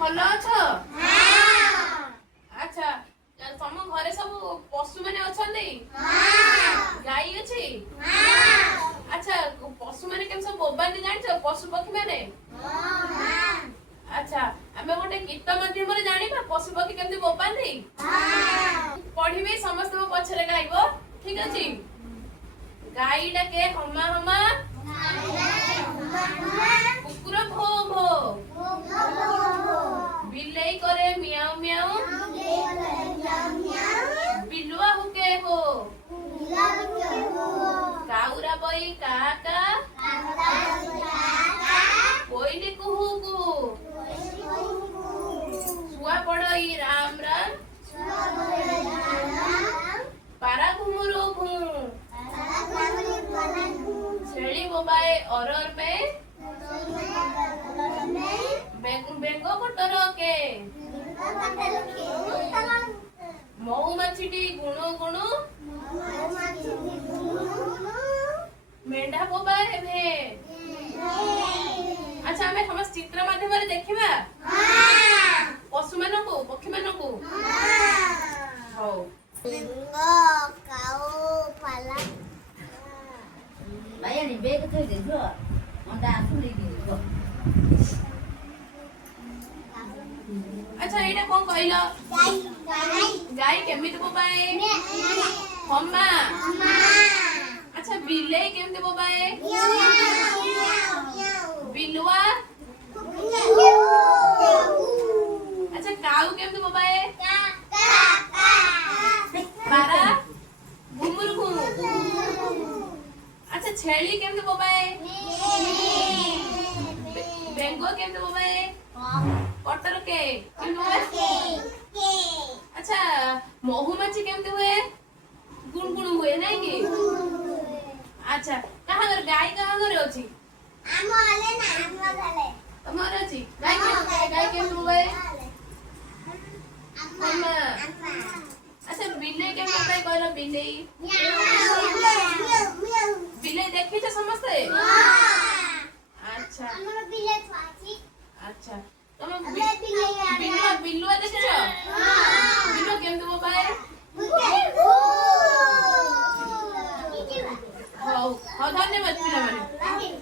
ଭଲ ଅଛ? ଆଚ୍ଛା ତମ ଘରେ ସବୁ ପଶୁ ମାନେ ଅଛନ୍ତି? ଗାଈ ଅଛି? ଆଚ୍ଛା ପଶୁ ମାନେ କେମିତି ସବୁ ବୋବାନ୍ତି ଜାଣିଛ? ପଶୁ ପକ୍ଷୀ ମାନେ? ଆଚ୍ଛା ଆମେ ଗୋଟେ ଗୀତ ମାଧ୍ୟମରେ ଜାଣିବା ପଶୁ ପକ୍ଷୀ କେମିତି ବୋବାନ୍ତି? ପଢିବି ସମସ୍ତଙ୍କ ପଛରେ ଗାଇବ, ଠିକ ଅଛି? ଗାଈ ଡାକେ ହମା ହମା, କୁକୁର ଭୋ ଭୋ, ବିଲେଇ କରେ ମିଆଉ ମିଆଉ, ବିଲୁଆ ହୁକେ ହୋ, କାଉରା ବଇ କା କା, କୋଇଲି କୁହୁ କୁହୁ, ଶୁଆ ପଡଇ ରାମ ରାମ, ପାରା ଘୁମୁରୁ ଘୁଁ, ଛେଳି ବୋବାଏ ଅରର ମେ, ବେଙ୍ଗ କଟର କେ, ମହୁମାছিটি ଗୁଣୁ ଗୁଣୁ, ମେଣ୍ଢା ବୋବାଏ ଭେ। ଆଚ୍ଛା ଆମେ ସମସ୍ତ ଚିତ୍ର ମାଧ୍ୟମରେ ଦେଖିବା ପଶୁ ମାନଙ୍କୁ ପକ୍ଷୀ ମାନଙ୍କୁ। ହଉ ବାୟାଣୀ ବେଗ ଥୋଇ ଦେ ଝିଅ ଅଣ୍ଡା ଆସୁନି ଯିବ। ଆଚ୍ଛା ଏଇଟା କଣ କହିଲ? ଗାଈ କେମିତି ବୋବାଏ? ହମା। ଆଚ୍ଛା ବିଲେଇ କେମିତି ବୋବାଏ? ବିଲୁଆ। ଆଚ୍ଛା କାଉ କେମିତି ବୋବାଏ? ପାରା ଘୁମୁରୁ ଘୁଁ। ଆଚ୍ଛା ଛେଳି କେମିତି ବୋବାଏ? ବେଙ୍ଗ କେମିତି ବୋବାଏ? କଟର କେ କେମିତି ବୋବାଏ? ଆଚ୍ଛା ମହୁମାଛି କେମିତି ହୁଏ? ଗୁଣୁ ଗୁଣୁ ହୁଏ ନାଇଁ କି? ଆଚ୍ଛା କାହା ଘରେ ଗାଈ କାହା ଘରେ ଅଛି? ତମର ଅଛି? ଗାଈ କେମିତି ବୋବାଏ? ହମା। ଆଚ୍ଛା ବିଲେଇ କେମିତି ବୋବାଏ କହିଲ? ବିଲେଇ ବିଲେଇ ଦେଖିଛ ସମସ୍ତେ? ଆଚ୍ଛା ଆଚ୍ଛା ତମ